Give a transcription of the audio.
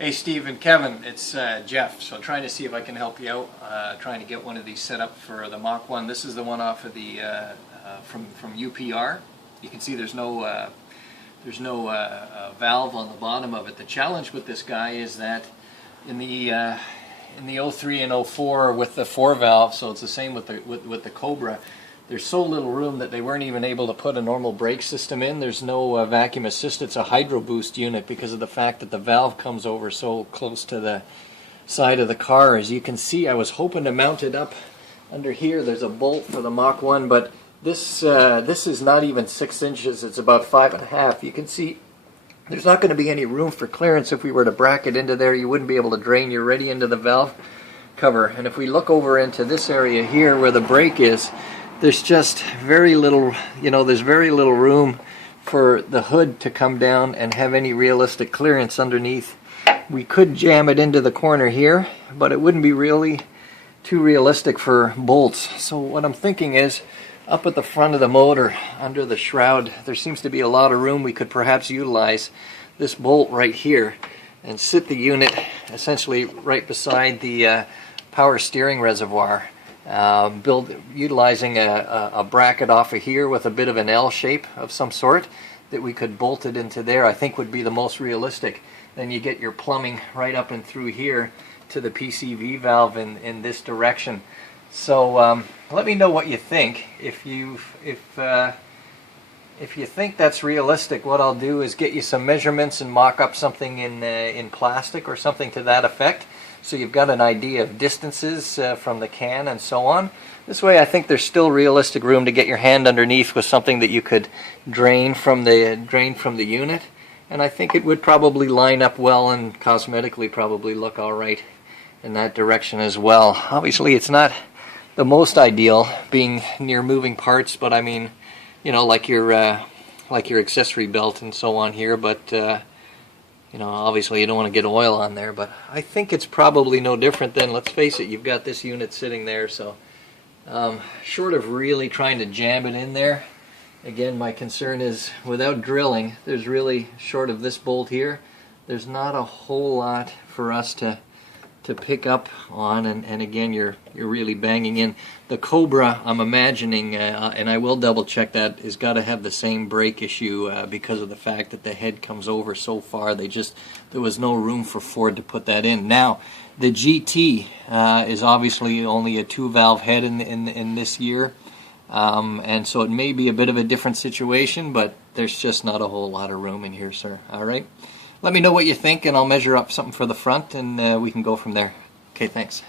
Hey Steve and Kevin, it's Jeff. So trying to see if I can help you out, trying to get one of these set up for the Mach 1. This is the one off of the from UPR. You can see there's no valve on the bottom of it. The challenge with this guy is that in the 03 and 04 with the 4 valve, so it's the same with the Cobra. There's so little room that they weren't even able to put a normal brake system in. There's no vacuum assist. It's a hydro boost unit because of the fact that the valve comes over so close to the side of the car. As you can see, I was hoping to mount it up under here. There's a bolt for the Mach 1, but this is not even 6 inches. It's about 5.5. You can see there's not going to be any room for clearance. If we were to bracket into there, you wouldn't be able to drain your ready into the valve cover. And if we look over into this area here where the brake is, there's just very little, there's very little room for the hood to come down and have any realistic clearance underneath. We could jam it into the corner here, but it wouldn't be really too realistic for bolts. So what I'm thinking is, up at the front of the motor, under the shroud, there seems to be a lot of room. We could perhaps utilize this bolt right here and sit the unit essentially right beside the power steering reservoir. Utilizing a bracket off of here with a bit of an L shape of some sort that we could bolt it into there, I think would be the most realistic. Then you get your plumbing right up and through here to the PCV valve in this direction. So let me know what you think. If you think that's realistic, what I'll do is get you some measurements and mock up something in plastic or something to that effect, so you've got an idea of distances from the can and so on. This way I think there's still realistic room to get your hand underneath with something that you could drain from the unit, and I think it would probably line up well and cosmetically probably look alright in that direction as well. Obviously it's not the most ideal being near moving parts, but I mean, like your accessory belt and so on here, but obviously you don't want to get oil on there, but I think it's probably no different than, let's face it, you've got this unit sitting there, so short of really trying to jam it in there, again, my concern is without drilling, there's really, short of this bolt here, there's not a whole lot for us to pick up on, and again, you're really banging in. The Cobra, I'm imagining, and I will double check that, is got to have the same brake issue because of the fact that the head comes over so far. There was no room for Ford to put that in. Now, the GT is obviously only a 2-valve head in this year, and so it may be a bit of a different situation, but there's just not a whole lot of room in here, sir. All right? Let me know what you think, and I'll measure up something for the front, and we can go from there. Okay, thanks.